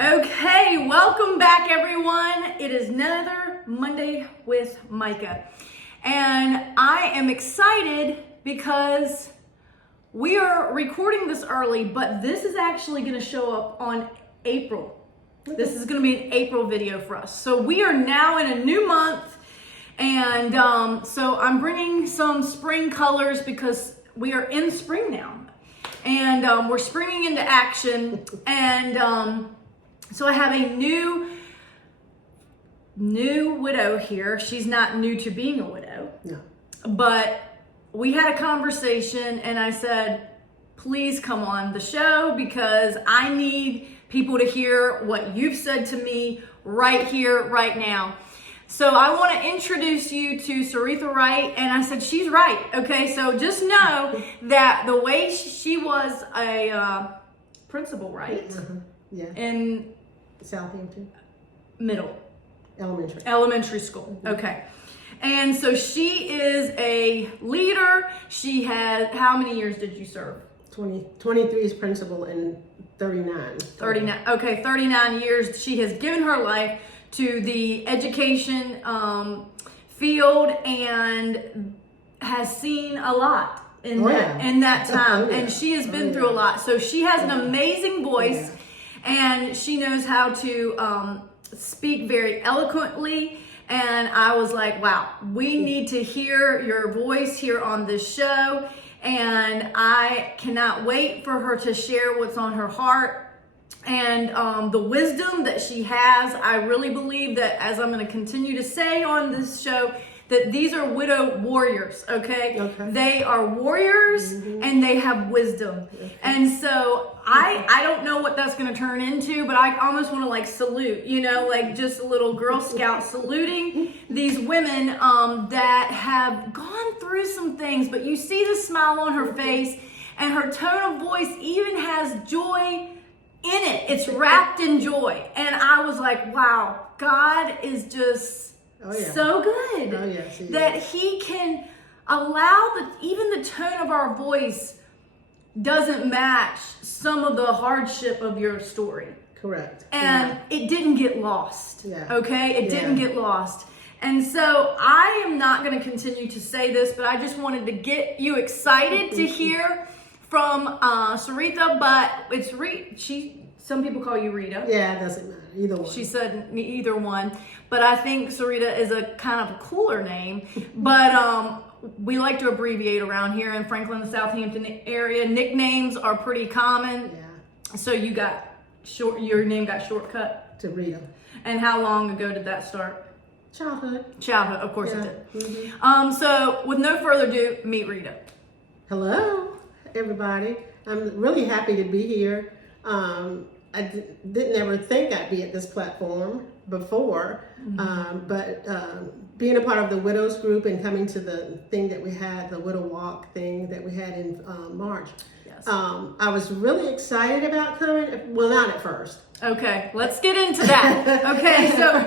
Okay, welcome back everyone. It is another Monday with Micah. And I am excited because we are recording this early, but this is actually going to show up on April. This is going to be an April video for us. So we are now in a new month, and so I'm bringing some spring colors because we are in spring now. And we're springing into action, and so I have a new widow here. She's not new to being a widow. No. But we had a conversation and I said, please come on the show because I need people to hear what you've said to me right here, right now. So I want to introduce you to Syretha Wright, and I said, she's right. Okay, so just know that the way she was a principal, right? Yeah. In Southampton. middle. Elementary School. Okay. And so she is a leader. She had, how many years did you serve? 23 is principal and 39. 39. Okay, 39 years. She has given her life to the education field and has seen a lot in that time. And she has been through a lot. So she has an amazing voice. And she knows how to speak very eloquently. And I was like, wow, we need to hear your voice here on this show. And I cannot wait for her to share what's on her heart. And the wisdom that she has. I really believe that, as I'm going to continue to say on this show, that these are widow warriors, okay? They are warriors and they have wisdom. And so I don't know what that's going to turn into, but I almost want to like salute, you know, like just a little Girl Scout saluting these women that have gone through some things, but you see the smile on her face and her tone of voice even has joy in it. It's wrapped in joy. And I was like, wow, God is just so good that he can allow even the tone of our voice doesn't match some of the hardship of your story. Correct. And it didn't get lost. Okay? It didn't get lost. And so I am not going to continue to say this, but I just wanted to get you excited to hear from Syretha, but it's some people call you Rita. Yeah, it doesn't matter. Either one. She said either one. But I think Syretha is a kind of a cooler name. But we like to abbreviate around here in Franklin, the Southampton area. Nicknames are pretty common. Yeah. So your name got shortcut to Rita. And how long ago did that start? Childhood, of course it did. So with no further ado, meet Rita. Hello, everybody. I'm really happy to be here. I didn't ever think I'd be at this platform before, but being a part of the widows group and coming to the thing that we had, the widow walk thing that we had in March, I was really excited about coming. Well, not at first. Okay, let's get into that. Okay, so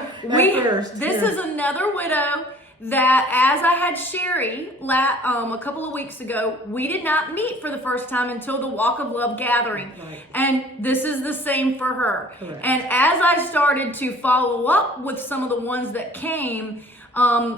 this is another widow that, as I had Sherry a couple of weeks ago, we did not meet for the first time until the Walk of Love gathering. And this is the same for her. And as I started to follow up with some of the ones that came, over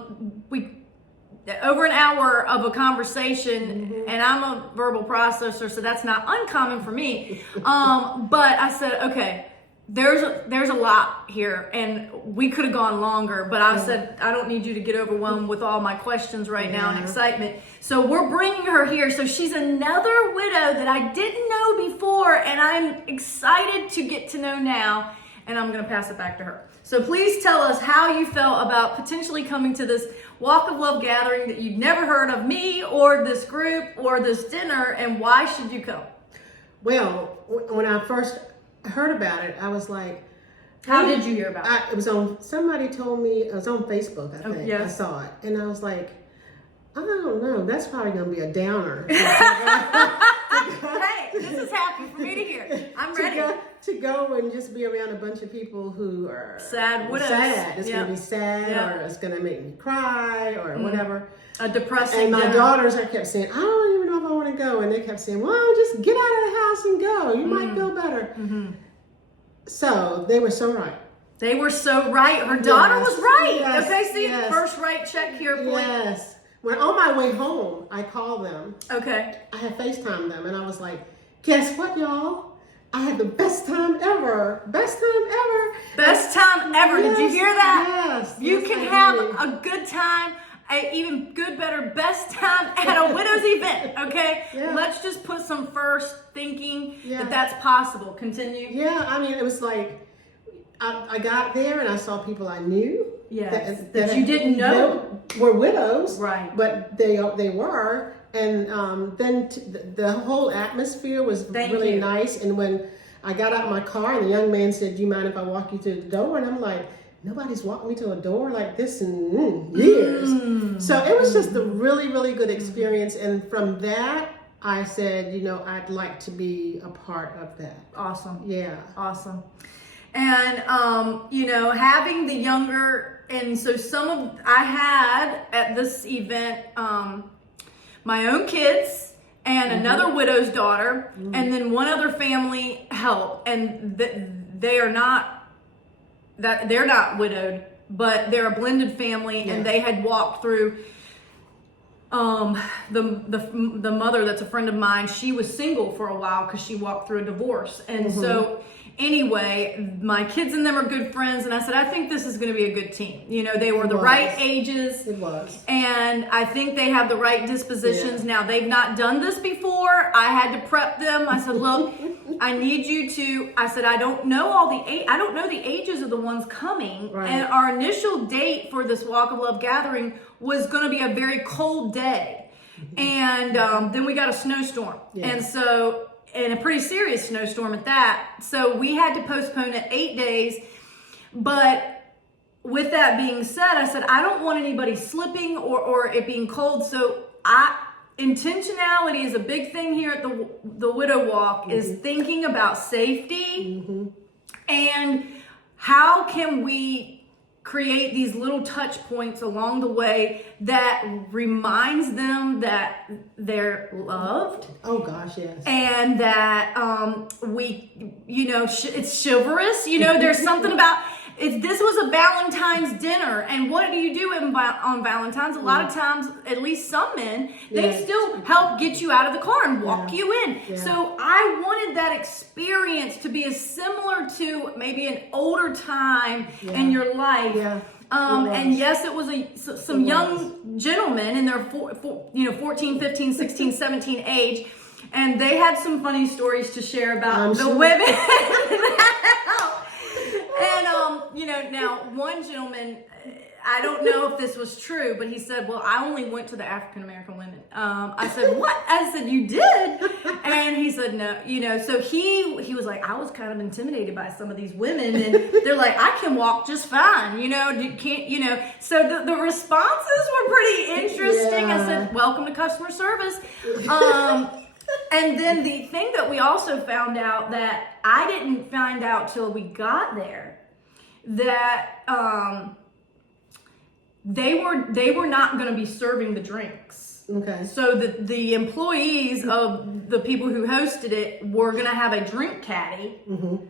an hour of a conversation, and I'm a verbal processor, so that's not uncommon for me. But I said, okay, there's a lot here, and we could have gone longer, but I said, I don't need you to get overwhelmed with all my questions right now and excitement. So we're bringing her here. So she's another widow that I didn't know before, and I'm excited to get to know now, and I'm going to pass it back to her. So please tell us how you felt about potentially coming to this Walk of Love gathering that you'd never heard of me or this group or this dinner, and why should you come? Well, when I first heard about it, I was like, how did you hear about it? It was somebody told me, it was on Facebook, I think. I saw it. And I was like, I don't know, that's probably going to be a downer. Hey, this is happy for me to hear. I'm ready. To go and just be around a bunch of people who are sad widows. It's going to be sad, or it's going to make me cry, or whatever. A depressing And my daughters, I kept saying, I don't even know if I want to go. And they kept saying, well, just get out of the house and go. You might feel better. So they were so right. They were so right. Her daughter was right. Yes, Okay, see, yes. first right check here. Point. Yes. When on my way home, I called them. Okay. I had FaceTimed them, and I was like, guess what, y'all? I had the best time ever. Best time ever. Best time ever. Yes, Did you hear that? Yes. You yes, can I have did. a good time, even good, better, best time at a widow's event, okay? Yeah. Let's just put some first thinking Yeah. that that's possible. Continue. Yeah, I mean, it was like, I got there and I saw people I knew. Yes, that you didn't know. Were widows. Right. But they were. And then the whole atmosphere was Thank really you. nice. And when I got out of my car and the young man said, do you mind if I walk you to the door? And I'm like, nobody's walked me to a door like this in years. So it was just a really, really good experience. And from that, I said, I'd like to be a part of that. Awesome. Yeah. Awesome. And, having the younger, and so I had at this event, my own kids and another widow's daughter, and then one other family help. And they're not widowed, but they're a blended family, and they had walked through, the mother that's a friend of mine, she was single for a while because she walked through a divorce. And so anyway, my kids and them are good friends, and I said, I think this is going to be a good team. They were the right ages. It was. And I think they have the right dispositions. Now, they've not done this before. I had to prep them. I said, look, I need you to, I don't know I don't know the ages of the ones coming. Right. And our initial date for this Walk of Love gathering was going to be a very cold day. And then we got a snowstorm. Yeah. And a pretty serious snowstorm at that. So we had to postpone it 8 days. But with that being said, I said, I don't want anybody slipping or it being cold. So intentionality is a big thing here at the Widow Walk, is thinking about safety and how can we create these little touch points along the way that reminds them that they're loved. Oh gosh, yes. And that it's chivalrous. There's something about it. This was a Valentine's dinner, and what do you do on Valentine's? A lot of times, at least some men, they still help get you out of the car and walk you in. Yeah. So I wanted that experience to be as similar to maybe an older time in your life. Yeah. And yes, it was some young gentlemen in their 14, 15, 16, 17 age, and they had some funny stories to share about the women. And now one gentleman, I don't know if this was true, but he said, well, I only went to the African American women. I said, what? I said, you did? And he said, no, so he was like, I was kind of intimidated by some of these women, and they're like, I can walk just fine, so the responses were pretty interesting. I said, welcome to customer service. And then the thing that we also found out that I didn't find out till we got there, that they were not going to be serving the drinks. Okay. So the employees of the people who hosted it were going to have a drink caddy. And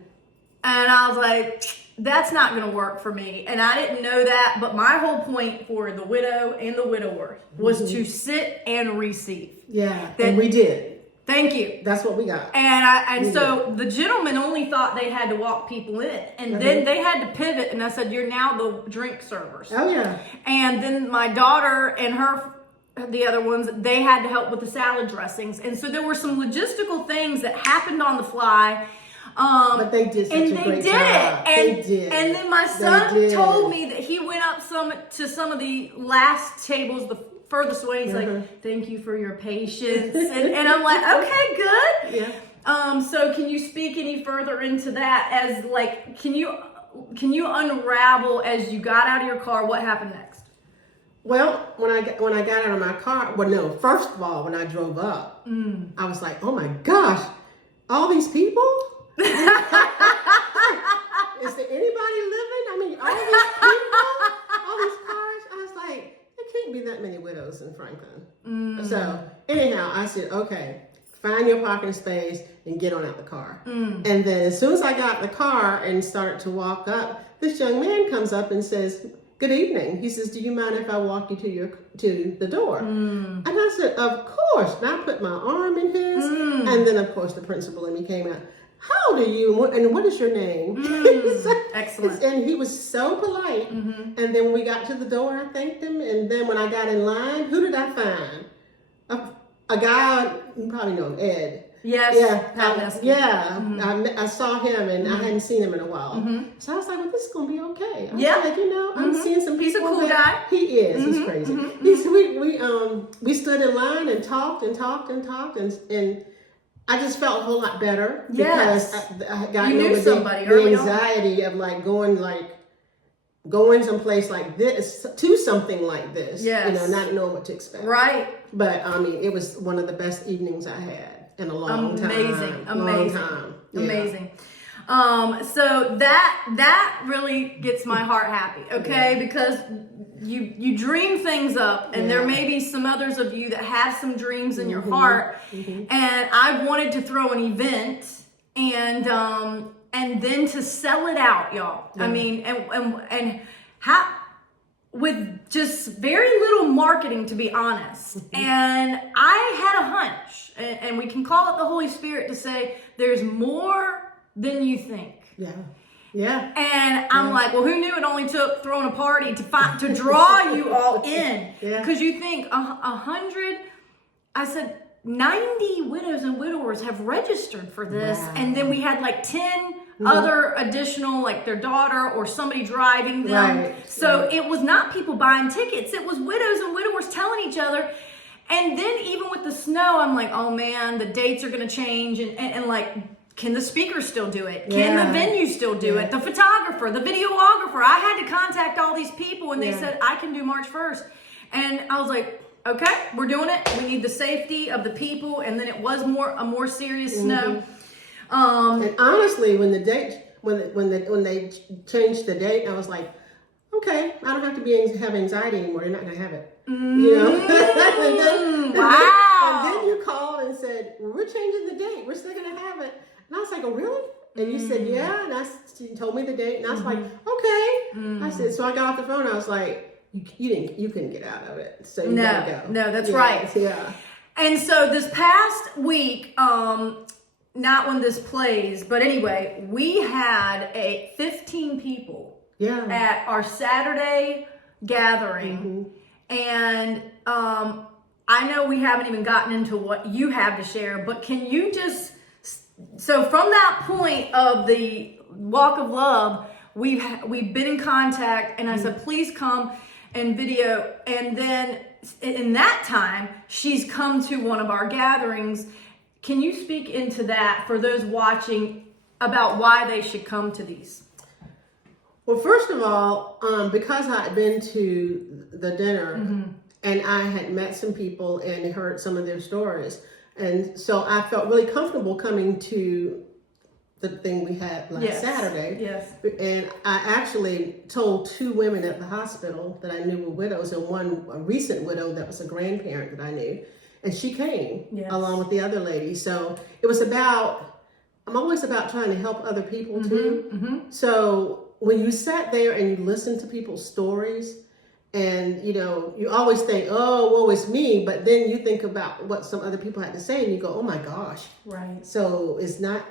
I was like, that's not going to work for me. And I didn't know that, but my whole point for the widow and the widower was to sit and receive. Yeah, and we did. Thank you. That's what we got. And so the gentleman only thought they had to walk people in, and then they had to pivot. And I said, "You're now the drink servers." Oh yeah. And then my daughter and the other ones, they had to help with the salad dressings. And so there were some logistical things that happened on the fly. But they did such a great job. They did. And then my son told me that he went up to some of the last tables, the furthest away. He's like, thank you for your patience. And I'm like, okay, good. Yeah. So can you speak any further into that, as like, can you unravel as you got out of your car, what happened next? Well, when I got out of my car, first of all, when I drove up, I was like, oh my gosh, all these people? Is there anybody living? I mean, all these people, all these cars. I was like, there can't be that many widows in Franklin. So anyhow, I said, okay, find your parking space and get on out the car. And then as soon as I got in the car and started to walk up, this young man comes up and says, "Good evening." He says, "Do you mind if I walk you to the door?" And I said, "Of course." And I put my arm in his, and then of course the principal and he came out. "How do you, and what is your name?" Excellent. And he was so polite. And then when we got to the door, I thanked him. And then when I got in line, who did I find? A guy, you probably know him, Ed. Yes. I saw him and I hadn't seen him in a while. So I was like, well, this is going to be okay. I was like, I'm seeing some people. He's a cool guy. He is. He's crazy. We stood in line and talked and I just felt a whole lot better because I got over the anxiety of like going someplace like this to something like this. Not knowing what to expect. Right. But I mean, it was one of the best evenings I had in a long time. Amazing. So that really gets my heart happy, okay? Because you dream things up, and there may be some others of you that have some dreams in your heart, and I wanted to throw an event and then to sell it out, y'all. I mean, and how, with just very little marketing, to be honest. And I had a hunch, and we can call it the Holy Spirit, to say there's more than you think. And I'm like, well, who knew it only took throwing a party to draw you all in? Because you think 100, I said 90 widows and widowers have registered for this. And then we had like 10 other additional, like their daughter or somebody driving them. So it was not people buying tickets. It was widows and widowers telling each other. And then even with the snow, I'm like, oh man, the dates are going to change. And like, can the speaker still do it? Can the venue still do it? The photographer, the videographer. I had to contact all these people, and they said, I can do March 1st. And I was like, okay, we're doing it. We need the safety of the people. And then it was a more serious snow. And honestly, when they changed the date, I was like, okay, I don't have to have anxiety anymore. They're not going to have it. You know? Wow. And then you called and said, well, we're changing the date. We're still going to have it. And I was like, oh, really? And you said, yeah. And she told me the date. And I was like, okay. I said, so I got off the phone. I was like, you couldn't get out of it. So you got to go. No, that's right. Yeah. And so this past week, not when this plays, but anyway, we had 15 people at our Saturday gathering. And I know we haven't even gotten into what you have to share, but can you just, so from that point of the walk of love, we've been in contact, and I said, please come and video. And then in that time, she's come to one of our gatherings. Can you speak into that for those watching about why they should come to these? Well, first of all, because I had been to the dinner and I had met some people and heard some of their stories, and so I felt really comfortable coming to the thing we had last Saturday. And I actually told 2 women at the hospital that I knew were widows, and a recent widow that was a grandparent that I knew. And she came along with the other lady. So it was I'm always about trying to help other people too. So when you sat there and you listened to people's stories, and you always think, oh, woe is me, but then you think about what some other people had to say and you go, oh my gosh. Right. So it's not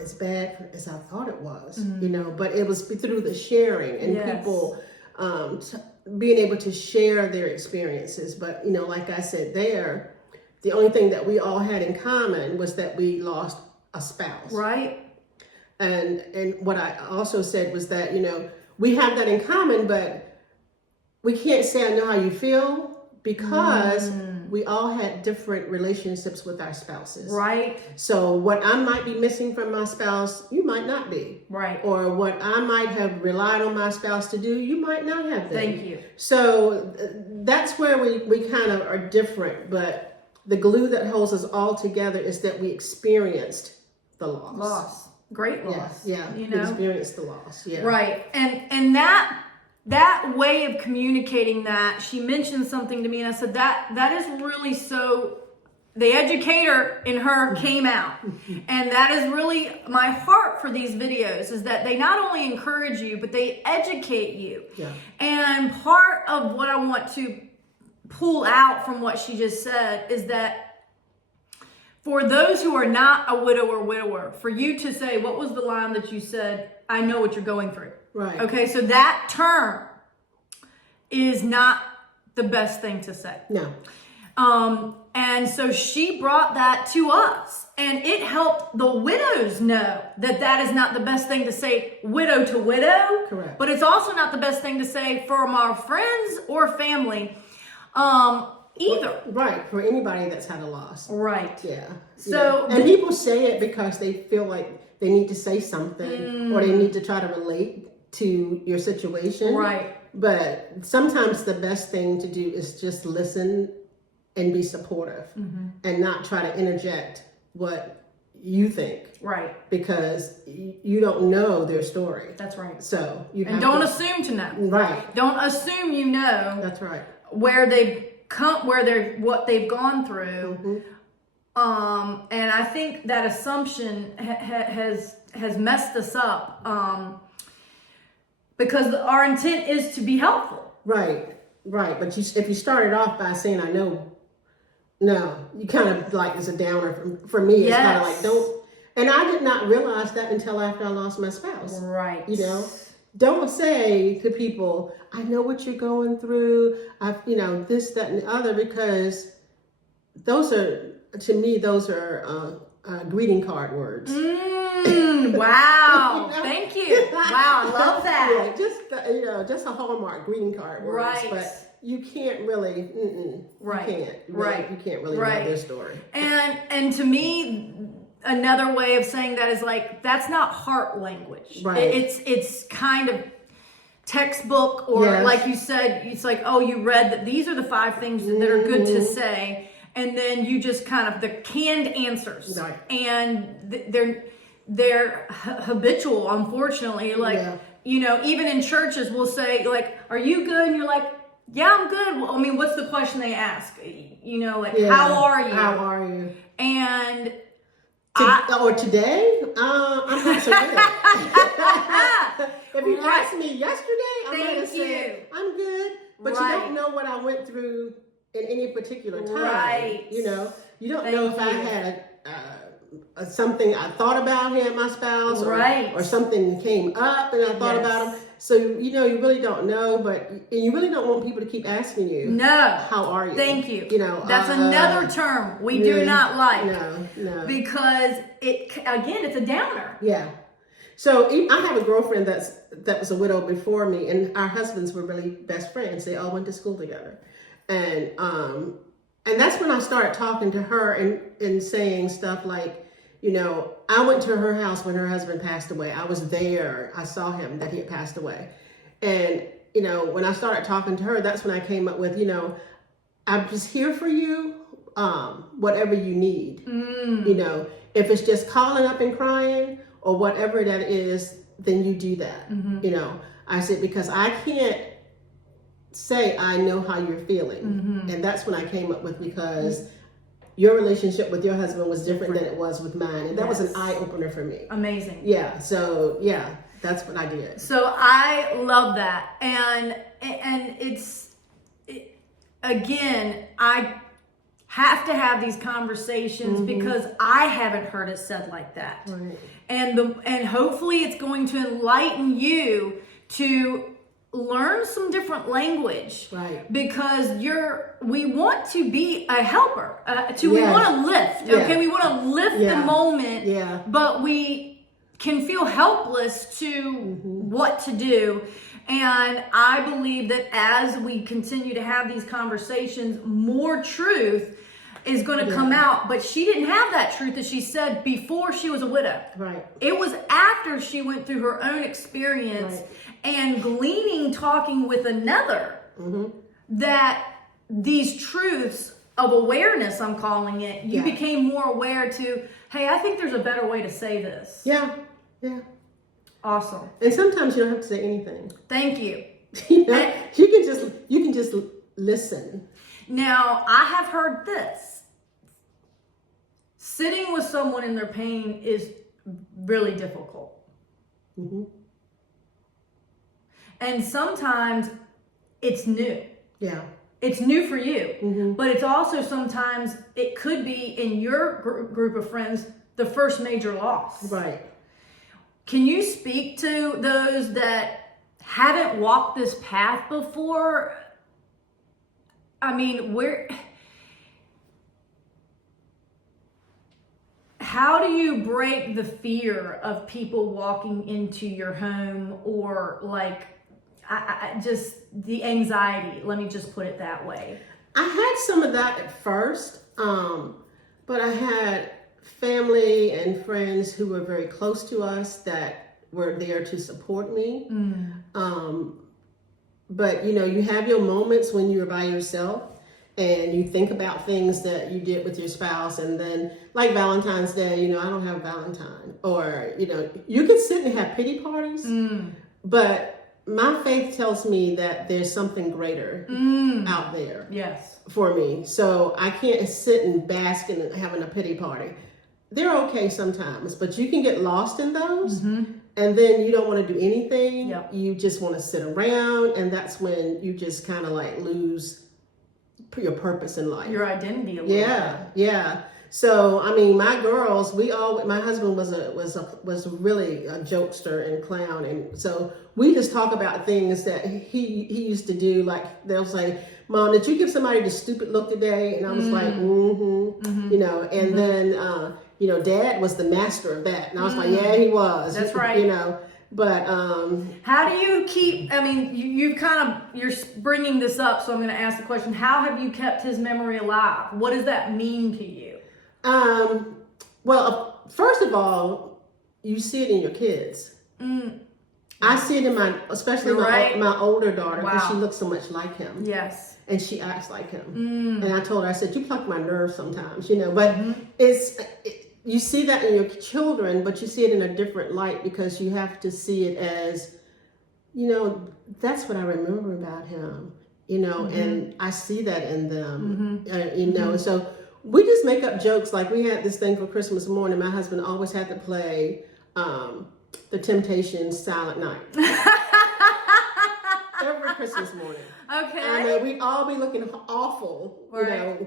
as bad as I thought it was, but it was through the sharing and people being able to share their experiences. But, like I said there, the only thing that we all had in common was that we lost a spouse. Right. And what I also said was that, we have that in common, but we can't say I know how you feel because we all had different relationships with our spouses. Right. So what I might be missing from my spouse, you might not be. Right. Or what I might have relied on my spouse to do, you might not have been. Thank you. So that's where we kind of are different. But the glue that holds us all together is that we experienced the loss. Great loss. Yeah. We experienced the loss. Yeah. Right. And that way of communicating that, she mentioned something to me, and I said, that is really so the educator in her came out. And that is really my heart for these videos, is that they not only encourage you, but they educate you. Yeah. And part of what I want to pull out from what she just said is that for those who are not a widow or widower, for you to say, what was the line that you said? I know what you're going through. Right. Okay, so that term is not the best thing to say. No. And so she brought that to us, and it helped the widows know that that is not the best thing to say, widow to widow. Correct. But it's also not the best thing to say from our friends or family, either. Right, for anybody that's had a loss. Right. Yeah. So, and people say it because they feel like they need to say something or they need to try to relate to your situation. Right. But sometimes the best thing to do is just listen and be supportive and not try to interject what you think. Right. Because you don't know their story. That's right. So you and don't assume to know. Right. Don't assume you know. That's right. Where they've come, what they've gone through. And I think that assumption has messed us up. Because our intent is to be helpful. Right. But if you started off by saying, I know, no, you kind of like, it's a downer for me. It's kind of like, don't, and I did not realize that until after I lost my spouse. Right. You know, don't say to people, I know what you're going through. This, that, and the other, because those are, to me, those are greeting card words. Wow. Thank you. Wow. I love that. Yeah, just a Hallmark greeting card words. Right. But you can't really, right. You can't. Right. You can't really know their story. And to me, another way of saying that is like, that's not heart language. Right. It's kind of textbook, or like you said, it's like, oh, you read that these are the 5 things that are good to say. And then you just kind of the canned answers. Right. And they're habitual, unfortunately. Like, even in churches, we'll say, like, are you good? And you're like, yeah, I'm good. Well, I mean, what's the question they ask? How are you? How are you? And today, I'm not so good. If you asked me yesterday, I might have said, I'm good. But you don't know what I went through in any particular time. Right. You don't know if I had something I thought about him, my spouse, or something came up and I thought about him. So, you really don't know, and you really don't want people to keep asking you. No. How are you? Thank you. That's another term we do not like. No. Because it's a downer. Yeah. So I have a girlfriend that was a widow before me, and our husbands were really best friends. They all went to school together. And that's when I started talking to her and saying stuff like, I went to her house when her husband passed away. I was there. I saw him, that he had passed away. And, when I started talking to her, that's when I came up with, I'm just here for you, whatever you need. If it's just calling up and crying or whatever that is, then you do that. I said, because I can't say I know how you're feeling. And that's when I came up with, because your relationship with your husband was different than it was with mine. And that was an eye-opener for me. Amazing. Yeah. So, that's what I did. So I love that. And again, I have to have these conversations because I haven't heard it said like that. Right. And hopefully it's going to enlighten you to learn some different language, right? Because we want to be a helper. We want to lift. Okay, we want to lift the moment. Yeah. But we can feel helpless to what to do. And I believe that as we continue to have these conversations, more truth is going to come out. But she didn't have that truth, as she said, before she was a widow. Right. It was after she went through her own experience and gleaning, talking with another, that these truths of awareness, I'm calling it, you became more aware to, hey, I think there's a better way to say this. Yeah. Awesome. And sometimes you don't have to say anything. Thank you. You can just listen. Now, I have heard this. sitting with someone in their pain is really difficult. Mm-hmm. And sometimes it's new. Yeah. It's new for you, mm-hmm. but it's also sometimes it could be in your group of friends the first major loss. Right. Can you speak to those that haven't walked this path before? I mean, how do you break the fear of people walking into your home, or like, I just the anxiety? Let me just put it that way. I had some of that at first, but I had family and friends who were very close to us that were there to support me. But you have your moments when you're by yourself and you think about things that you did with your spouse, and then like Valentine's Day, I don't have a Valentine, or you could sit and have pity parties, but my faith tells me that there's something greater out there. Yes. For me. So I can't sit and bask in having a pity party. They're okay sometimes, but you can get lost in those, and then you don't want to do anything. Yep. You just want to sit around, and that's when you just kind of like lose your purpose in life. Your identity a little bit. Yeah. So I mean, my girls, my husband was really a jokester and clown, and so we just talk about things that he used to do. Like they'll say, "Mom, did you give somebody the stupid look today?" And I was like, and then Dad was the master of that, and I was like, "Yeah, he was." That's right. But how do you keep? I mean, you're bringing this up, so I'm going to ask the question: how have you kept his memory alive? What does that mean to you? Well, first of all, you see it in your kids. I see it in especially my older daughter, because she looks so much like him. Yes. And she acts like him. And I told her, I said, you pluck my nerves sometimes, but you see that in your children, but you see it in a different light, because you have to see it as, that's what I remember about him, and I see that in them, so we just make up jokes. Like we had this thing for Christmas morning. My husband always had to play The Temptations' Silent Night. Every Christmas morning. Okay. And we'd all be looking awful,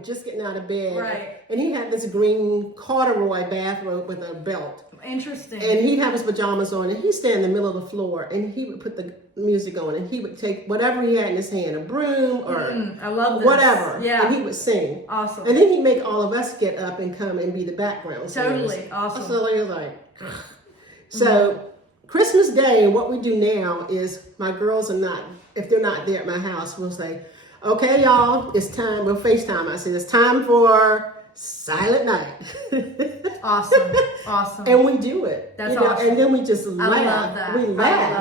just getting out of bed. Right. And he had this green corduroy bathrobe with a belt. Interesting. And he'd have his pajamas on, and he'd stand in the middle of the floor, and he would put the music on, and he would take whatever he had in his hand, a broom or I love this. Whatever, yeah, and he would sing. Awesome. And then he'd make all of us get up and come and be the background singers. Totally awesome. So he was like, ugh. So Christmas Day, what we do now is my girls are not, if they're not there at my house, we'll say, okay, y'all, it's time. We'll FaceTime. I said, it's time for Silent Night. Awesome. And we do it. That's awesome. And then we just laugh. I love that. We laugh.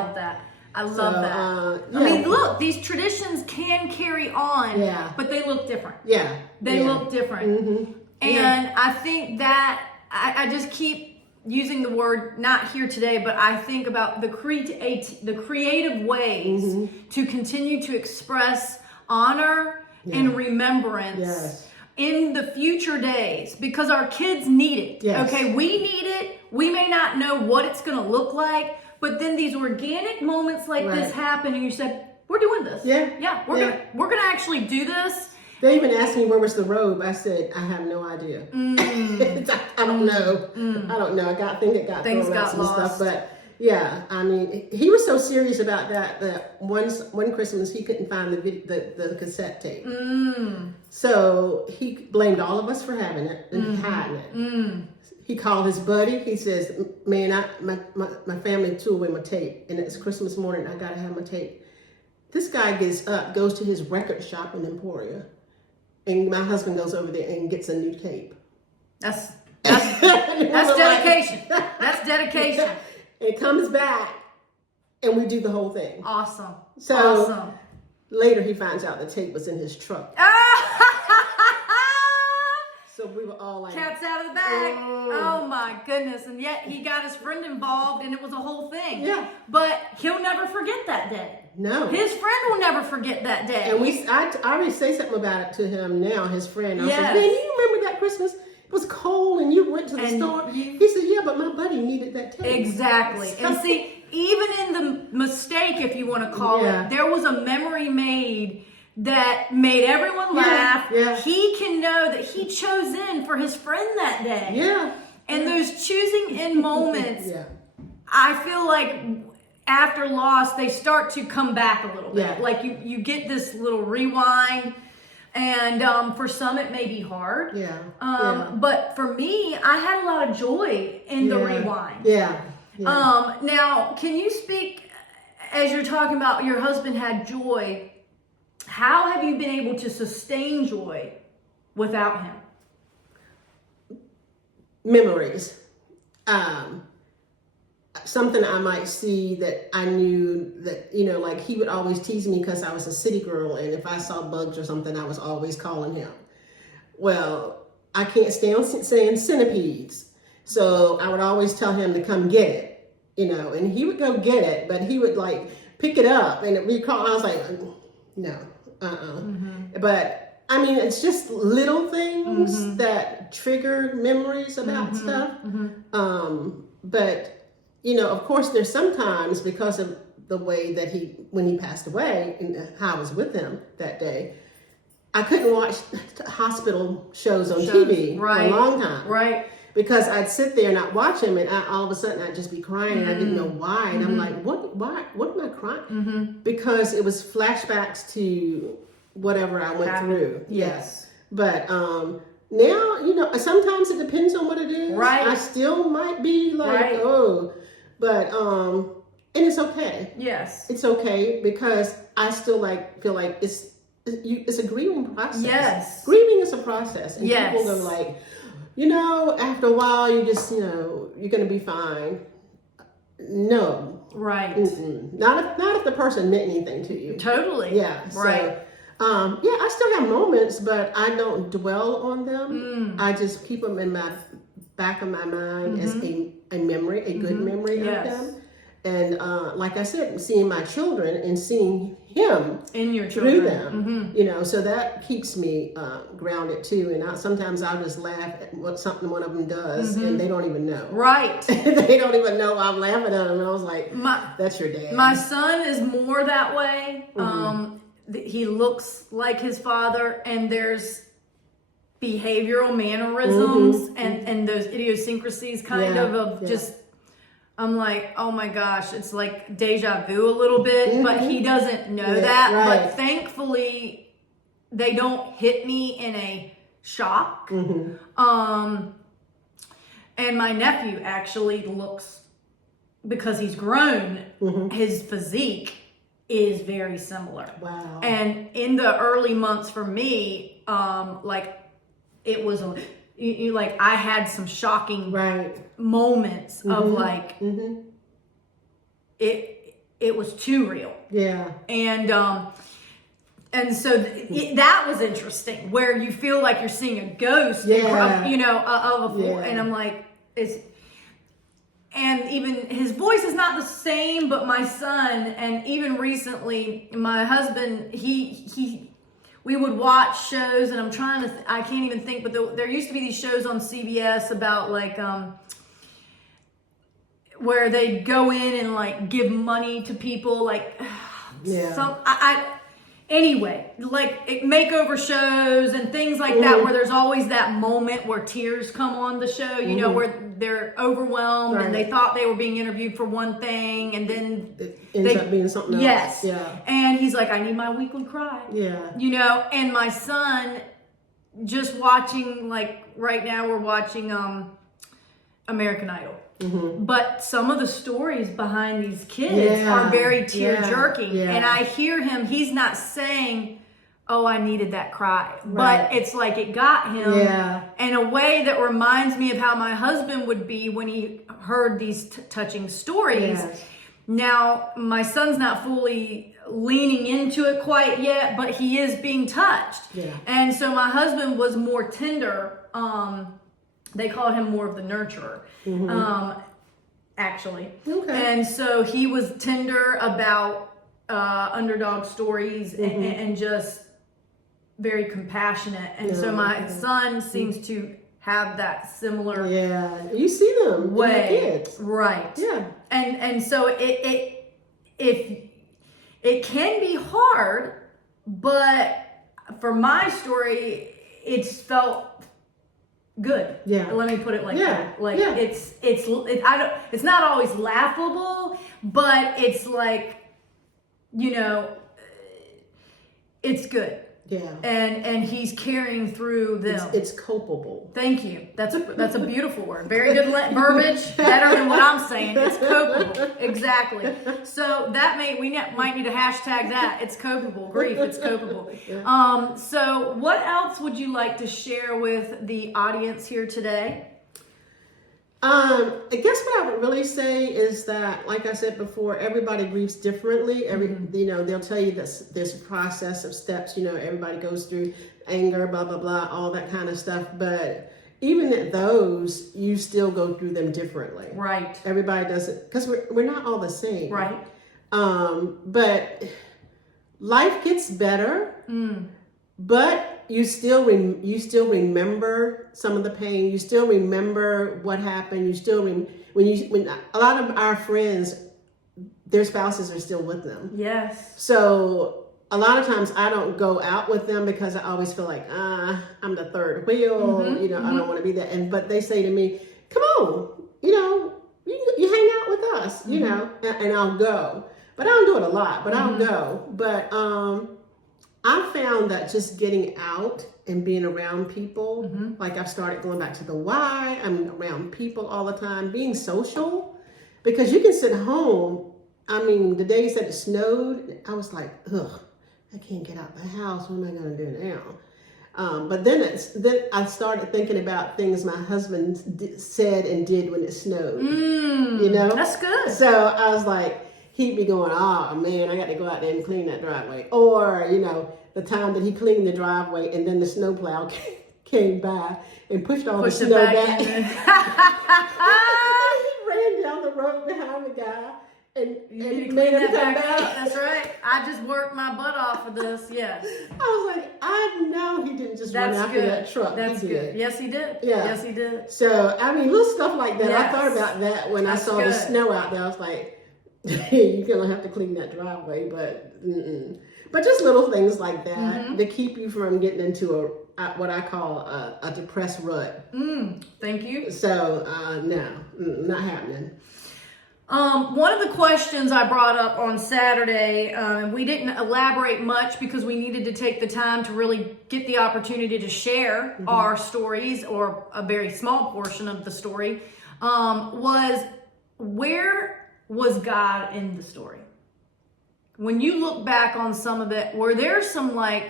I love that. Yeah. I mean, look, these traditions can carry on, but they look different. Yeah. They look different. And I think that I just keep using the word, not here today, but I think about the creative ways to continue to express honor and remembrance in the future days, because our kids need it. Yes. Okay, we need it. We may not know what it's going to look like, but then these organic moments like this happen, and you said, "We're doing this. We're gonna actually do this." They even asked me where was the robe. I said, I have no idea. I don't know. I don't know. I think it got thrown out some stuff, but yeah, I mean, he was so serious about that one Christmas he couldn't find the cassette tape. So he blamed all of us for having it and hiding it. He called his buddy. He says, "Man, my family threw away my tape, and it's Christmas morning. I gotta have my tape." This guy gets up, goes to his record shop in Emporia, and my husband goes over there and gets a new tape. That's dedication. That's dedication. And comes back, and we do the whole thing. Awesome. So later he finds out the tape was in his truck. So we were all like, cat's out of the bag. Oh my goodness. And yet he got his friend involved, and it was a whole thing. Yeah. But he'll never forget that day. No. His friend will never forget that day. And I already say something about it to him now, his friend. I was like, man, you remember that Christmas? was cold and you went to the store. He said, yeah, but my buddy needed that taste. Exactly. And see, even in the mistake, if you want to call it, there was a memory made that made everyone laugh. Yeah. He can know that he chose in for his friend that day. Yeah. And those choosing in moments, I feel like after loss, they start to come back a little bit. Yeah. Like you get this little rewind. And for some, it may be hard. But for me, I had a lot of joy in the rewind. Now, can you speak, as you're talking about your husband had joy, how have you been able to sustain joy without him? Memories. Something I might see that I knew that, like he would always tease me because I was a city girl, and if I saw bugs or something, I was always calling him. Well, I can't stand saying centipedes, so I would always tell him to come get it, and he would go get it, but he would like pick it up and it'd be called. I was like, no, But I mean, it's just little things that trigger memories about stuff. But of course, there's sometimes because of the way that when he passed away and how I was with him that day, I couldn't watch hospital shows on TV for a long time. Right. Because I'd sit there and I'd watch him, and all of a sudden I'd just be crying, and I didn't know why. And I'm like, what am I crying? Because it was flashbacks to whatever I went through. Yes. But now, sometimes it depends on what it is. Right. I still might be like, but and it's okay. Yes. It's okay because I still feel like it's a grieving process. Yes. Grieving is a process. And people are like, after a while you just, you're going to be fine. No. Right. Not if the person meant anything to you. Totally. Yeah. Right. So, I still have moments, but I don't dwell on them. I just keep them in my back of my mind as a memory, a good memory of them. And like I said, seeing my children and seeing him in your through children. them, so that keeps me grounded too. And sometimes I'll just laugh at something one of them does, and they don't even know. Right. They don't even know I'm laughing at them. And I was like, that's your dad. My son is more that way. He looks like his father, and there's behavioral mannerisms and those idiosyncrasies just, I'm like, oh my gosh, it's like deja vu a little bit, but he doesn't know that. Right. But thankfully, they don't hit me in a shock. And my nephew actually looks, because he's grown, his physique is very similar. Wow. And in the early months for me, it was I had some shocking moments of it was too real. Yeah. And so that was interesting, where you feel like you're seeing a ghost of a floor, and I'm like, and even his voice is not the same, but my son, and even recently, my husband, we would watch shows, and I'm trying to, I can't even think, but there used to be these shows on CBS about where they'd go in and give money to people, anyway, makeover shows and things like that, where there's always that moment where tears come on the show, where they're overwhelmed and they thought they were being interviewed for one thing, and then it ends up being something else. Yes. Yeah. And he's like, I need my weekly cry. Yeah. And my son, just watching, right now we're watching American Idol. But some of the stories behind these kids are very tear-jerking. And I hear him, he's not saying, oh, I needed that cry. But it's like it got him in a way that reminds me of how my husband would be when he heard these touching stories. Now, my son's not fully leaning into it quite yet, but he is being touched. And so my husband was more tender. They called him more of the nurturer, actually. And so he was tender about underdog stories and just very compassionate. And so my son seems to have that similar you see them way. In the kids. Right. Yeah. And so it can be hard, but for my story, it's felt good. Yeah. Let me put it like that. Like Yeah. it's not always laughable, but it's like, you know, it's good. Yeah. And he's carrying through them. It's copable. Thank you. That's a beautiful word. Very good verbiage. Better than what I'm saying. It's copable. Exactly. So we might need to hashtag that. It's copable. Grief. It's copable. So what else would you like to share with the audience here today? I guess what I would really say is that, like I said before, everybody grieves differently. They'll tell you that there's a process of steps. Everybody goes through anger, blah blah blah, all that kind of stuff. But even at those, you still go through them differently. Right. Everybody does it because we're not all the same. Right. But life gets better. But you still remember some of the pain. You still remember what happened. You still when a lot of our friends, their spouses are still with them. Yes. So a lot of times I don't go out with them because I always feel like I'm the third wheel. I don't want to be that. But they say to me, "Come on, you hang out with us, and I'll go." But I don't do it a lot. But I'll go. But I found that just getting out and being around people, like I've started going back to the Y, I'm around people all the time, being social, because you can sit home. I mean, the days that it snowed, I was like, ugh, I can't get out the house. What am I going to do now? But then I started thinking about things my husband said and did when it snowed. That's good. So I was like, he'd be going, oh man, I got to go out there and clean that driveway. Or, the time that he cleaned the driveway and then the snowplow came by and pushed the snow back. He ran down the road behind the guy and made him come back. That's right. I just worked my butt off for this. Yes. I was like, I know he didn't just run after that truck. That's good. Yes, he did. Yeah. Yes, he did. So, I mean, little stuff like that. Yes. I thought about that when I saw the snow out there. I was like, you're going to have to clean that driveway, but just little things like that to keep you from getting into what I call a depressed rut. Thank you. So, no, not happening. One of the questions I brought up on Saturday, we didn't elaborate much because we needed to take the time to really get the opportunity to share our stories, or a very small portion of the story, was where was God in the story? When you look back on some of it, were there some like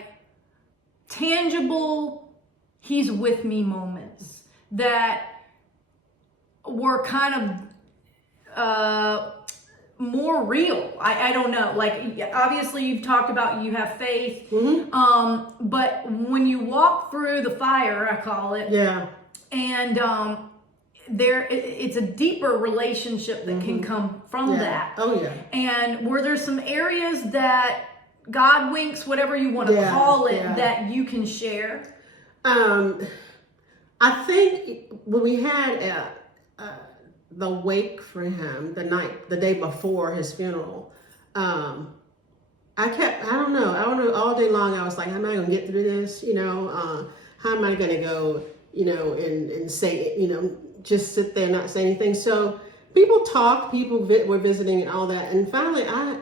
tangible, he's with me moments that were kind of more real? I don't know. Like, obviously you've talked about you have faith, but when you walk through the fire, I call it, and it's a deeper relationship that can come from that. Oh yeah. And were there some areas that God winks, whatever you want to call it, that you can share? I think when we had the wake for him the day before his funeral, I don't know, all day long I was like, how am I going to get through this? How am I going to go, and say, just sit there and not say anything. So people were visiting and all that. And finally I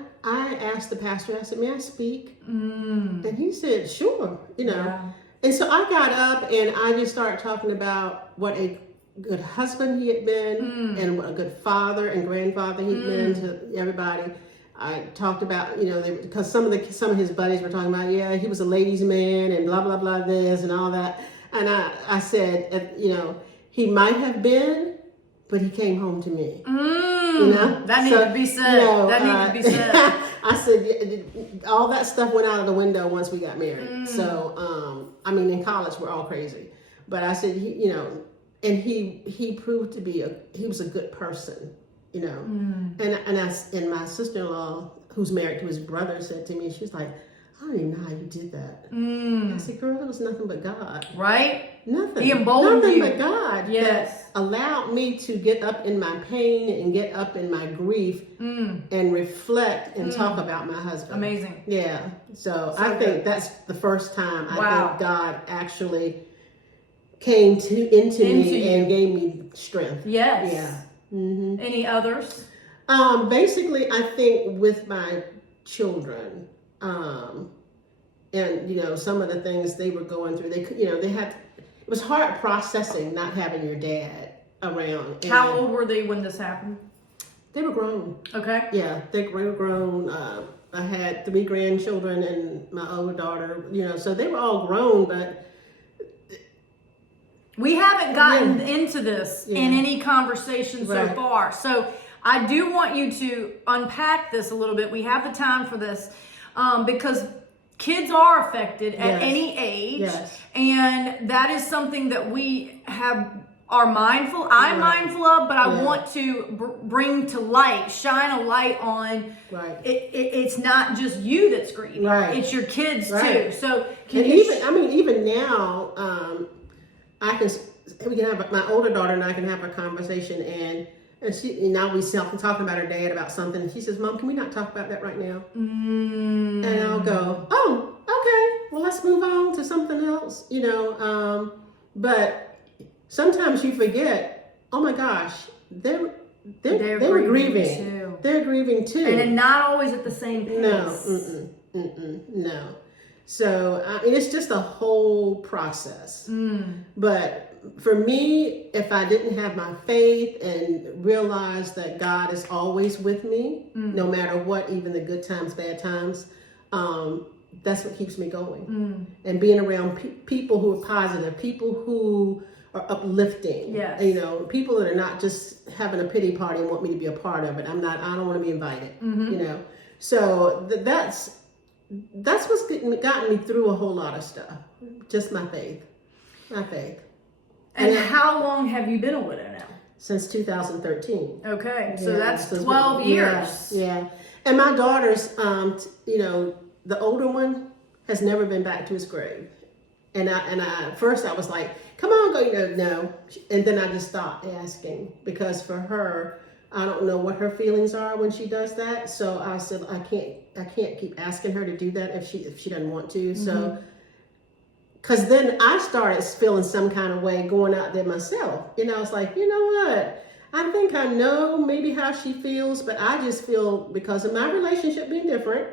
asked the pastor, I said, may I speak? And he said, sure, And so I got up and I just started talking about what a good husband he had been and what a good father and grandfather he'd been to everybody. I talked about, because some of his buddies were talking about, he was a ladies' man and blah, blah, blah, this and all that. And I said, he might have been, but he came home to me. That needed to be said. That needed to be said. I said, all that stuff went out of the window once we got married. So, in college we're all crazy. But I said, and he proved to be he was a good person, And my sister-in-law, who's married to his brother, said to me, she's like, I don't even know how you did that. I said, girl, it was nothing but God. Right? Nothing. He emboldened Nothing you. but God. Yes. That allowed me to get up in my pain and get up in my grief and reflect and talk about my husband. Amazing. Yeah. So I think that's the first time I think God actually came into me and gave me strength. Yes. Yeah. Any others? Basically, I think with my children, and some of the things they were going through, they had. It was hard processing not having your dad around. How old were they when this happened? They were grown. Okay. Yeah, they were grown. I had 3 grandchildren and my older daughter. So they were all grown, but we haven't gotten into this in any conversation so far. So I do want you to unpack this a little bit. We have the time for this because kids are affected at any age, and that is something that we are mindful. I'm mindful of, but I want to bring to light, shine a light on. Right. It's not just you that's grieving. Right. It's your kids too. So even now, we can have my older daughter and I can have a conversation and now we talking about her dad about something, and she says, "Mom, can we not talk about that right now?" And I'll go, "Oh, okay. Well, let's move on to something else." But sometimes you forget. Oh my gosh, they were grieving too. They're grieving too, and not always at the same pace. No. So it's just a whole process. But for me, if I didn't have my faith and realize that God is always with me, no matter what, even the good times, bad times, that's what keeps me going. And being around people who are positive, people who are uplifting, people that are not just having a pity party and want me to be a part of it. I don't want to be invited, So that's what's gotten me through a whole lot of stuff. Just my faith. And how long have you been a widow now? Since 2013. Okay, so that's 12 years. Yeah. And my daughters, the older one has never been back to his grave. And at first I was like, "Come on, go," no. And then I just stopped asking because for her, I don't know what her feelings are when she does that. So I said, I can't keep asking her to do that if she doesn't want to. So. Because then I started feeling some kind of way going out there myself. It's like, you know what? I think I know maybe how she feels, but I just feel because of my relationship being different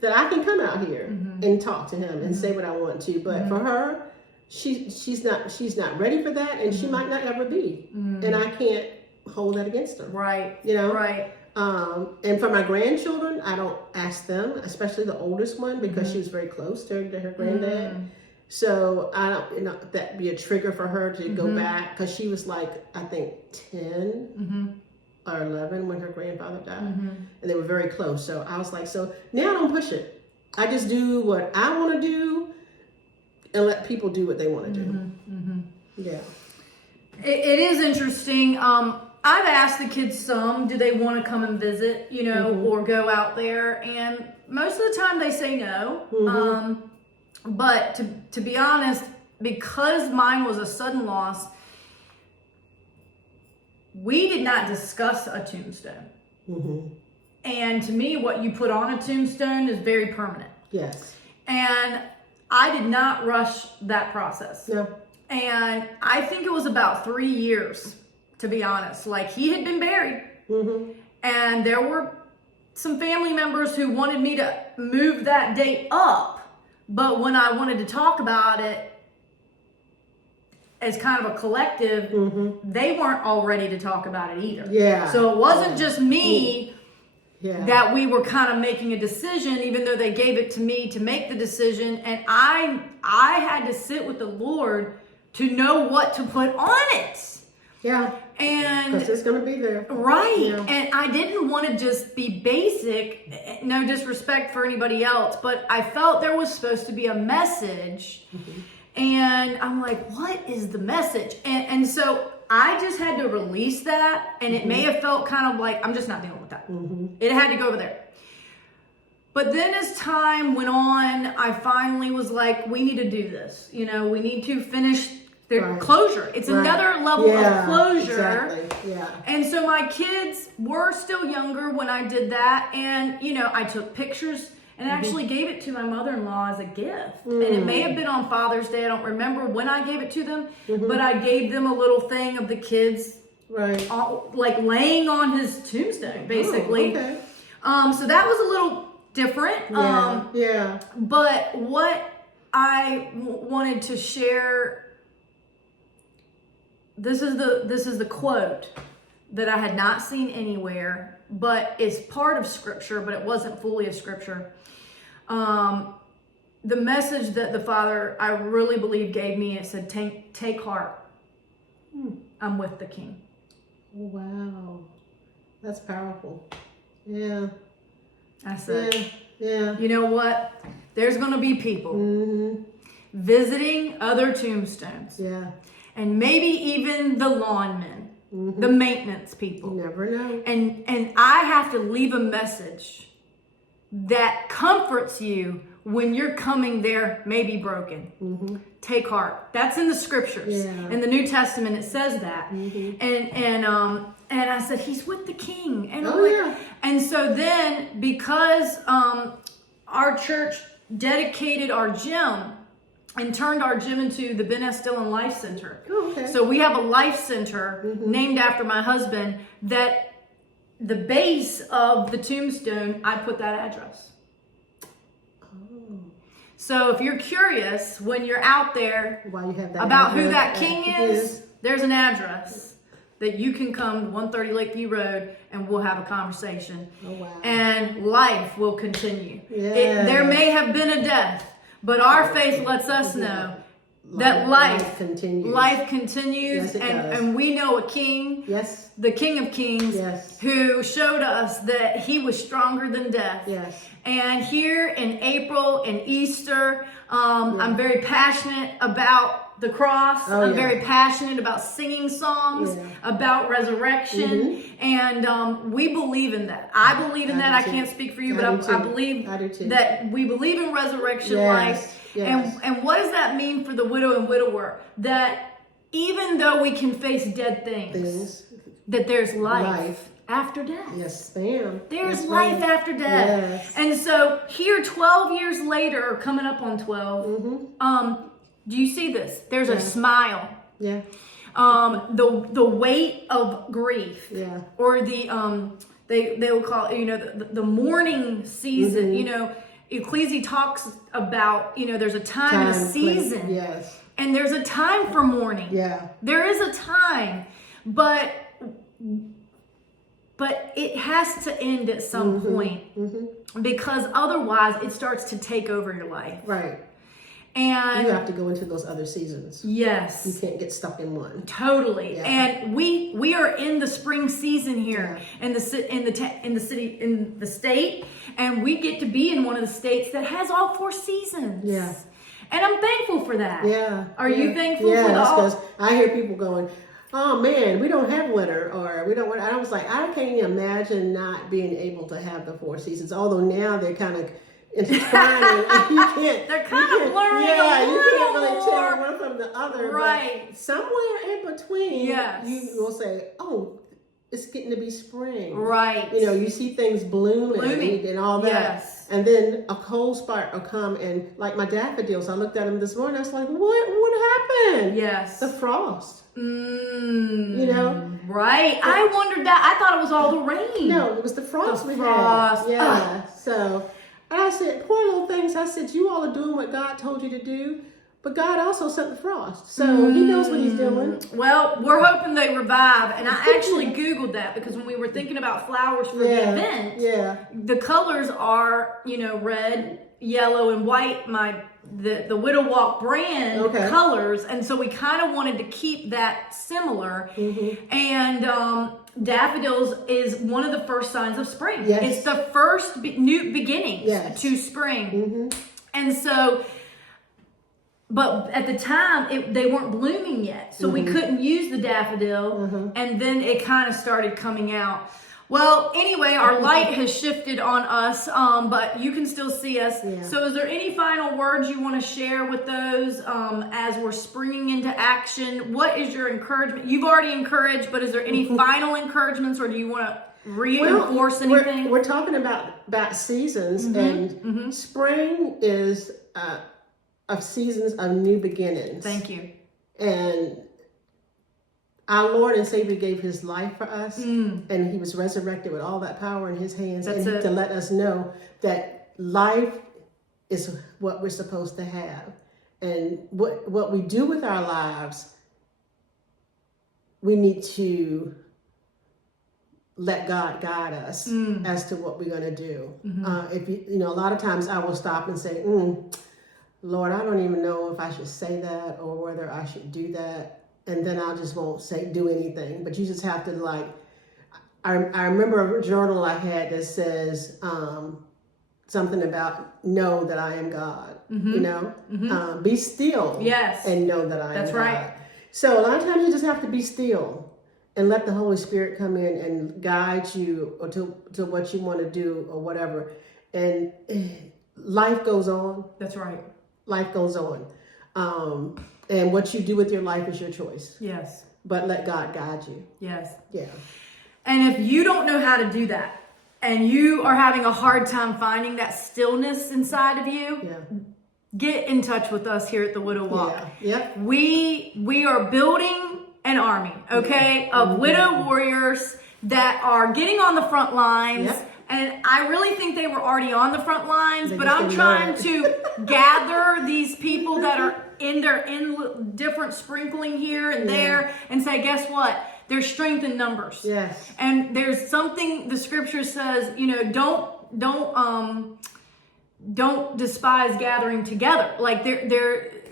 that I can come out here and talk to him and say what I want to. But for her, she's not ready for that, and she might not ever be. And I can't hold that against her. Right. Right. And for my grandchildren, I don't ask them, especially the oldest one, because she was very close to her granddad. So I don't, that'd be a trigger for her to go back because she was like, I think 10 or 11 when her grandfather died, and they were very close. So I was like, so now I don't push it. I just do what I want to do and let people do what they want to do. Yeah. It is interesting. I've asked the kids do they want to come and visit, or go out there, and most of the time they say no. But to be honest, because mine was a sudden loss, we did not discuss a tombstone. And to me, what you put on a tombstone is very permanent. Yes. And I did not rush that process. No. And I think it was about 3 years, to be honest. Like, he had been buried. And there were some family members who wanted me to move that date up. But when I wanted to talk about it as kind of a collective, they weren't all ready to talk about it either. Yeah. So it wasn't just me that we were kind of making a decision, even though they gave it to me to make the decision. And I had to sit with the Lord to know what to put on it. Yeah. And because it's going to be there. Right. Yeah. And I didn't want to just be basic, no disrespect for anybody else, but I felt there was supposed to be a message. And I'm like, what is the message? And so I just had to release that. And it may have felt kind of like, I'm just not dealing with that. It had to go over there. But then as time went on, I finally was like, we need to do this. We need to finish Right. Closure. It's another level of closure. Exactly. Yeah. And so my kids were still younger when I did that. And, I took pictures and actually gave it to my mother-in-law as a gift. And it may have been on Father's Day. I don't remember when I gave it to them, but I gave them a little thing of the kids, right, like laying on his tombstone, basically. Oh, okay. So that was a little different. Yeah. But what I wanted to share, this is the quote that I had not seen anywhere, but is part of scripture, but it wasn't fully a scripture. The message that the Father, I really believe, gave me, it said, take heart. I'm with the King. Oh, wow. That's powerful. Yeah. I said, yeah. You know what? There's going to be people visiting other tombstones. Yeah. And maybe even the lawnmen, the maintenance people. You never know. And I have to leave a message that comforts you when you're coming there, maybe broken. Take heart. That's in the scriptures. Yeah. In the New Testament, it says that. And I said, he's with the King. And and so then, because our church dedicated our gym and turned our gym into the Ben S. Dillon Life Center. Oh, okay. So we have a life center named after my husband, that the base of the tombstone, I put that address. Oh. So if you're curious when you're out there Why you have that about who that King is, there's an address that you can come to 130 Lakeview Road and we'll have a conversation. Oh, wow. And life will continue. Yeah. There may have been a death, but our faith lets us know that life continues. Life continues, Yes, it does. and we know a King, Yes. the King of Kings, Yes. who showed us that he was stronger than death. Yes. And here in April and Easter, I'm very passionate about the cross. Oh, I'm yeah. very passionate about singing songs, about resurrection. And we believe in that. I believe in that. I can't speak for you, but I believe that we believe in resurrection life. Yes. And what does that mean for the widow and widower? That even though we can face dead things. That there's life after death. Yes, ma'am. There's life after death. Yes. And so here 12 years later, or coming up on 12, do you see this? There's a smile. Yeah. The weight of grief. Yeah. Or the they will call it, the mourning season. Ecclesi talks about, there's a time and a season. Yes. And there's a time for mourning. Yeah. There is a time, but it has to end at some point, because otherwise it starts to take over your life. Right. And you have to go into those other seasons. Yes. You can't get stuck in one. Totally. Yeah. And we are in the spring season here in the state, and we get to be in one of the states that has all 4 seasons. Yeah. And I'm thankful for that. Yeah. Are you thankful for that? that? Yeah, because I hear people going, oh man, we don't have winter, or we don't. I was like, I can't even imagine not being able to have the 4 seasons. Although now they're kind of intertwining, and you can't. They're kind of blurring a little you can't really more. tell one from the other. Right. But somewhere in between, Yes. you will say, oh, it's getting to be spring. Right. You see things blooming and all that. Yes. And then a cold spot will come, and like my daffodils, I looked at them this morning. I was like, what happened? Yes. The frost. Right. I wondered that. I thought it was all the rain. No, it was the frost we frost. had. Yeah. So I said, poor little things. I said, you all are doing what God told you to do. But God also sent the frost. So he knows what he's doing. Well, we're hoping they revive. And I actually Googled that, because when we were thinking about flowers for the event, the colors are, red, yellow, and white. The Widow Walk brand colors. And so we kind of wanted to keep that similar. And daffodils is one of the first signs of spring. Yes. It's the first new beginnings to spring. And so, but at the time, they weren't blooming yet. So we couldn't use the daffodil. And then it kind of started coming out. Well, anyway, our light has shifted on us, but you can still see us. Yeah. So is there any final words you want to share with those as we're springing into action? What is your encouragement? You've already encouraged, but is there any final encouragements, or do you want to reinforce anything? We're talking about seasons, and spring is of seasons of new beginnings. Thank you. And our Lord and Savior gave his life for us, and he was resurrected with all that power in his hands, to let us know that life is what we're supposed to have. And what we do with our lives, we need to let God guide us as to what we're going to do. If you know, a lot of times I will stop and say, Lord, I don't even know if I should say that or whether I should do that. And then I just won't do anything. But you just have to I remember a journal I had that says something about know that I am God. You know, be still. Yes. And know that I am God. That's right. So a lot of times you just have to be still and let the Holy Spirit come in and guide you or to what you want to do or whatever. And life goes on. That's right. Life goes on. And what you do with your life is your choice. Yes. But let God guide you. Yes. Yeah. And if you don't know how to do that, and you are having a hard time finding that stillness inside of you, get in touch with us here at the Widow Walk. Yeah. Yep. We are building an army, okay, of widow warriors that are getting on the front lines. Yep. And I really think they were already on the front lines, but I'm trying to gather these people that are in different sprinkling here and there and say, guess what? There's strength in numbers. Yes. And there's something the scripture says, you know, don't despise gathering together. Like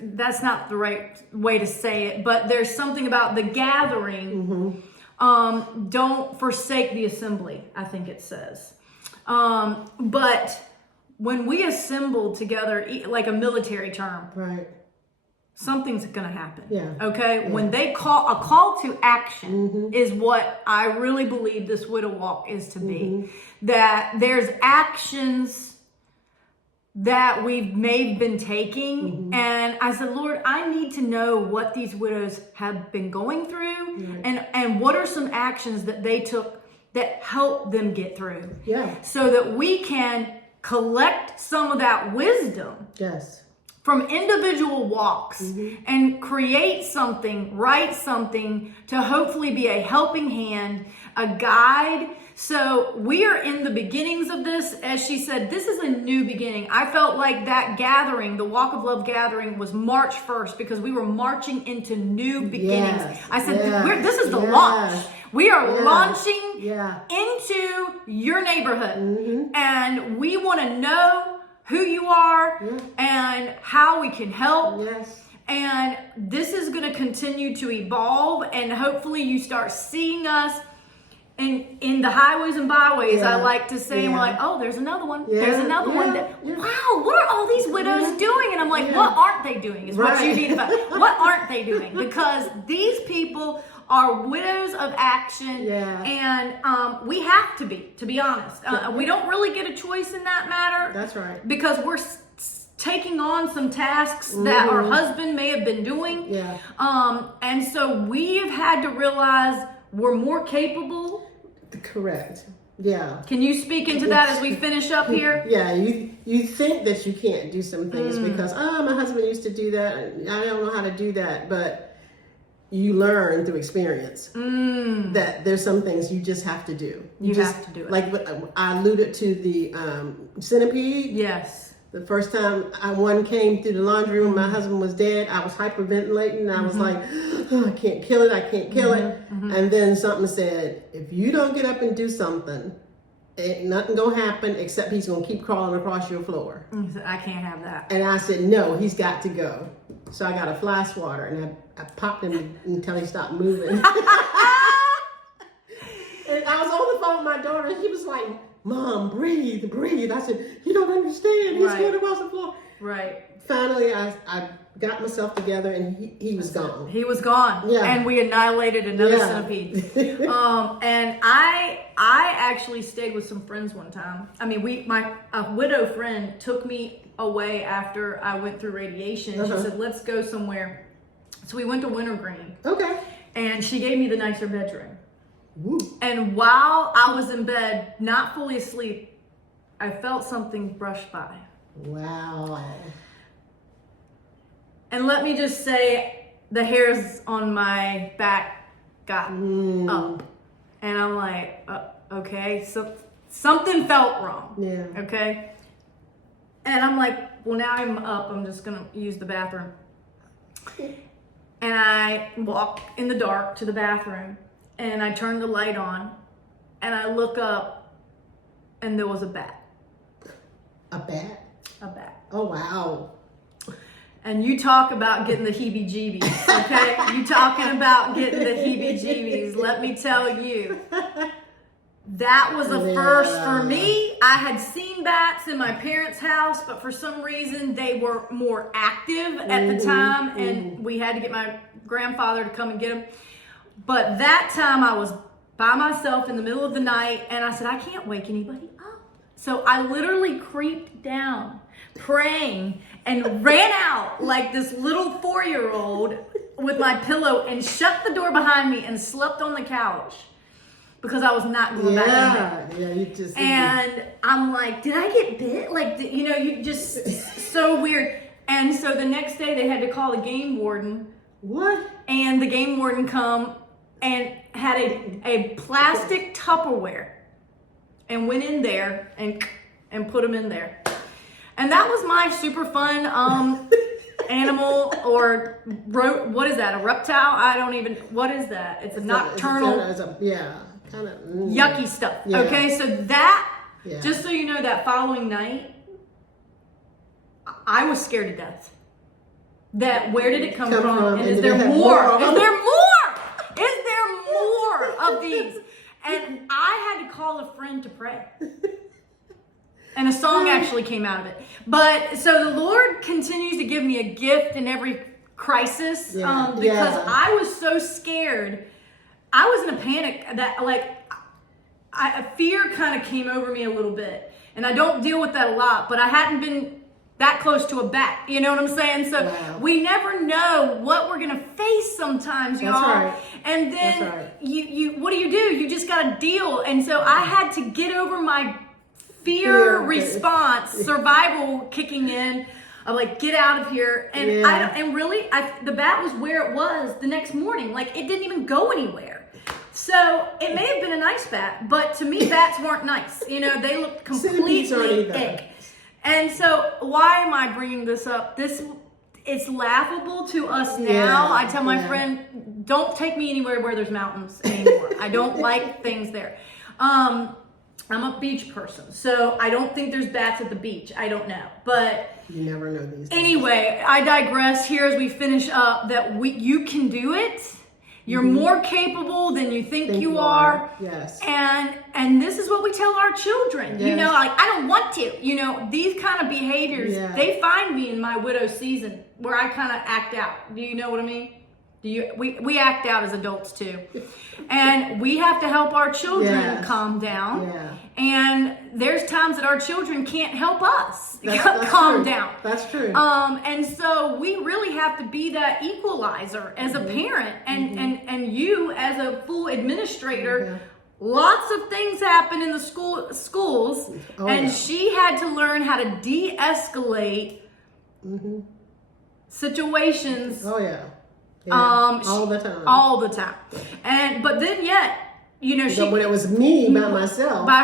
that's not the right way to say it, but there's something about the gathering. Don't forsake the assembly, I think it says. But when we assemble together, like a military term, right, something's going to happen. Yeah. Okay. Yeah. When they call a call to action is what I really believe this widow walk is to be. That there's actions that we've been taking, and I said, Lord, I need to know what these widows have been going through, and what are some actions that they took that helped them get through. Yeah. So that we can collect some of that wisdom. Yes. From individual walks and create something, write something to hopefully be a helping hand, a guide. So we are in the beginnings of this. As she said, this is a new beginning. I felt like that gathering, the Walk of Love gathering, was March 1st because we were marching into new beginnings. Yes. I said, this is the launch. We are launching into your neighborhood. And we want to know who you are and how we can help. Yes. And this is going to continue to evolve, and hopefully you start seeing us in the highways and byways, I like to say, and we're like, oh, there's another one. There's another one. Wow, what are all these widows doing? And I'm like, what aren't they doing? Is what you need to find. What aren't they doing? Because these people are widows of action, and we have to be honest. We don't really get a choice in that matter. That's right. Because we're taking on some tasks that our husband may have been doing. Yeah. And so we have had to realize we're more capable. Correct. Yeah. Can you speak into that as we finish up here? Yeah, you think that you can't do some things because, my husband used to do that. I don't know how to do that. But you learn through experience that there's some things you just have to do. You have to do it. Like I alluded to the centipede. Yes. The first time one came through the laundry room, my husband was dead. I was hyperventilating. I was like, oh, I can't kill it. I can't kill it. And then something said, if you don't get up and do something, ain't nothing gonna happen except he's gonna keep crawling across your floor. I can't have that. And I said, no, he's got to go. So I got a fly swatter and I popped him until he stopped moving. And I was on the phone with my daughter and she was like, Mom, breathe. I said, you don't understand. He's going across the floor. Right. Finally, I got myself together, and he was gone. He was gone. Yeah. And we annihilated another centipede. And I actually stayed with some friends one time. I mean, a widow friend took me away after I went through radiation. She said, let's go somewhere. So we went to Wintergreen. Okay. And she gave me the nicer bedroom. Woo. And while I was in bed, not fully asleep, I felt something brush by. Wow. And let me just say, the hairs on my back got up. And I'm like, okay, so something felt wrong. Yeah. Okay. And I'm like, well, now I'm up. I'm just going to use the bathroom. And I walk in the dark to the bathroom, and I turn the light on, and I look up, and there was a bat. A bat? A bat. Oh, wow. And you talk about getting the heebie-jeebies, okay? You talking about getting the heebie-jeebies. Let me tell you, that was a first for me. I had seen bats in my parents' house, but for some reason they were more active at the time, and we had to get my grandfather to come and get them. But that time I was by myself in the middle of the night, and I said, I can't wake anybody up. So I literally creeped down, praying, and ran out like this little 4-year-old with my pillow and shut the door behind me and slept on the couch because I was not going back in there. Yeah, you just... And I'm like, did I get bit? Like, you just, so weird. And so the next day they had to call the game warden. What? And the game warden come and had a plastic Tupperware and went in there and put them in there. And that was my super fun animal or what is that? A reptile? I don't even. What is that? It's a nocturnal. Kind of yucky stuff. Yeah. Okay, so that just so you know, that following night, I was scared to death. That where did it come from? And is there more? Is there more? Is there more of these? And I had to call a friend to pray. And a song actually came out of it. But so the Lord continues to give me a gift in every crisis because I was so scared. I was in a panic that fear kind of came over me a little bit. And I don't deal with that a lot, but I hadn't been that close to a bat. You know what I'm saying? So we never know what we're going to face sometimes, y'all. Right. And then you what do? You just got to deal. And so I had to get over my fear response, survival kicking in. I'm like, get out of here. And the bat was where it was the next morning. Like, it didn't even go anywhere. So it may have been a nice bat, but to me, bats weren't nice. They looked completely ick. And so why am I bringing this up? It's laughable to us now. I tell my friend, don't take me anywhere where there's mountains anymore. I don't like things there. I'm a beach person, so I don't think there's bats at the beach. I don't know, but you never know these things. Anyway, I digress here as we finish up that you can do it. You're more capable than you think you are. Yes. And this is what we tell our children. Yes. Like, I don't want to. These kind of behaviors, they find me in my widow season where I kind of act out. Do you know what I mean? We act out as adults too. And we have to help our children calm down. Yeah. And there's times that our children can't help us calm down. That's true. And so we really have to be that equalizer as a parent and you as a full administrator. Lots of things happen in the schools, she had to learn how to de-escalate situations. All the time. All the time. But then yet, when it was me by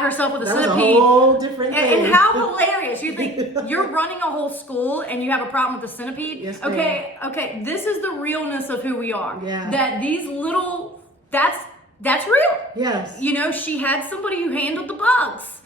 herself with a centipede, centipede. A whole different thing. And how hilarious. You think you're running a whole school and you have a problem with the centipede? Yes, okay, this is the realness of who we are. Yeah. That these little, that's real. Yes. She had somebody who handled the bugs.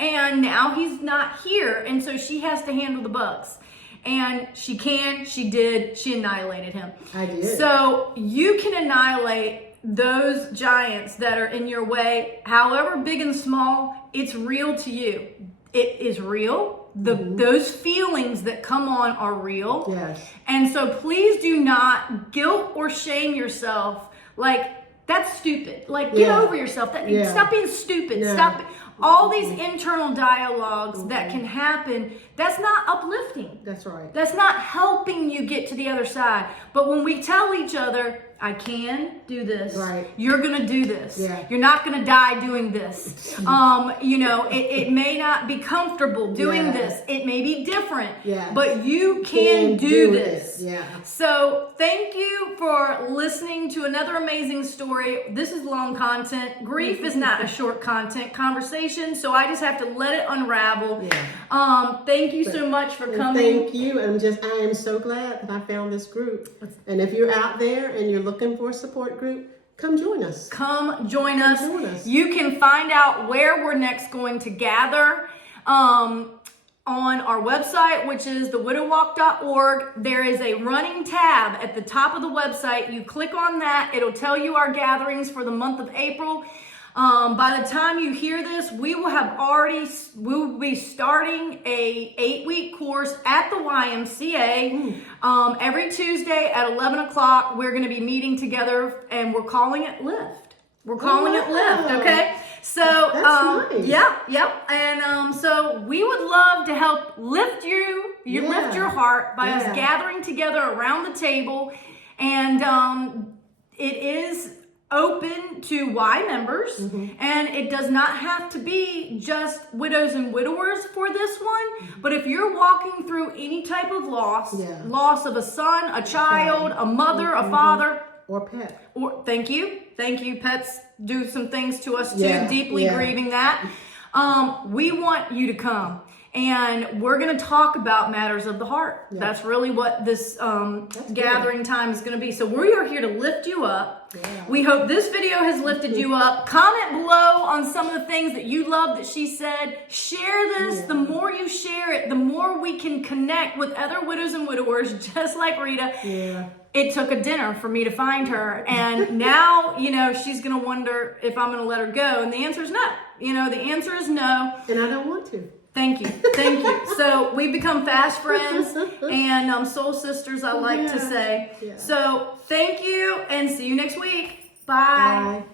And now he's not here. And so she has to handle the bugs. And she annihilated him. I did. So you can annihilate those giants that are in your way, however big and small, it's real to you. it is real. Those feelings that come on are real. Yes. And so please do not guilt or shame yourself. Like, that's stupid. Like, get over yourself. Stop being stupid. Yeah. Stop. All these internal dialogues that can happen, that's not uplifting. That's right. That's not helping you get to the other side. But when we tell each other, I can do this. Right. You're going to do this. Yeah. You're not going to die doing this. It may not be comfortable doing this. It may be different. Yeah. But you can do this. Yeah. So thank you for listening to another amazing story. This is long content. Grief is not a short content conversation, so I just have to let it unravel. Yeah. Thank you so much for coming. Thank you. I am so glad that I found this group. And if you're out there and you're looking for a support group, come join us. Come join us. You can find out where we're next going to gather on our website, which is thewidowwalk.org. There is a running tab at the top of the website. You click on that. It'll tell you our gatherings for the month of April. By the time you hear this, we will be starting a 8-week course at the YMCA. Every Tuesday at 11 o'clock, we're going to be meeting together, and we're calling it Lift. We're calling it Lift, okay? So, That's nice. And so we would love to help lift lift your heart by us gathering together around the table. And it is open to Y members, and it does not have to be just widows and widowers for this one. But if you're walking through any type of loss, loss of a son, a child, a mother, a father, or pet, thank you, pets do some things to us too, deeply grieving that. We want you to come. And we're going to talk about matters of the heart. Yeah. That's really what this gathering time is going to be. So we are here to lift you up. Yeah. We hope this video has lifted you up. Comment below on some of the things that you love that she said. Share this. Yeah. The more you share it, the more we can connect with other widows and widowers, just like Rita. Yeah. It took a dinner for me to find her. And now, she's going to wonder if I'm going to let her go. And the answer is no. The answer is no. And I don't want to. Thank you. So we've become fast friends and soul sisters, I like to say. Yeah. So thank you and see you next week. Bye.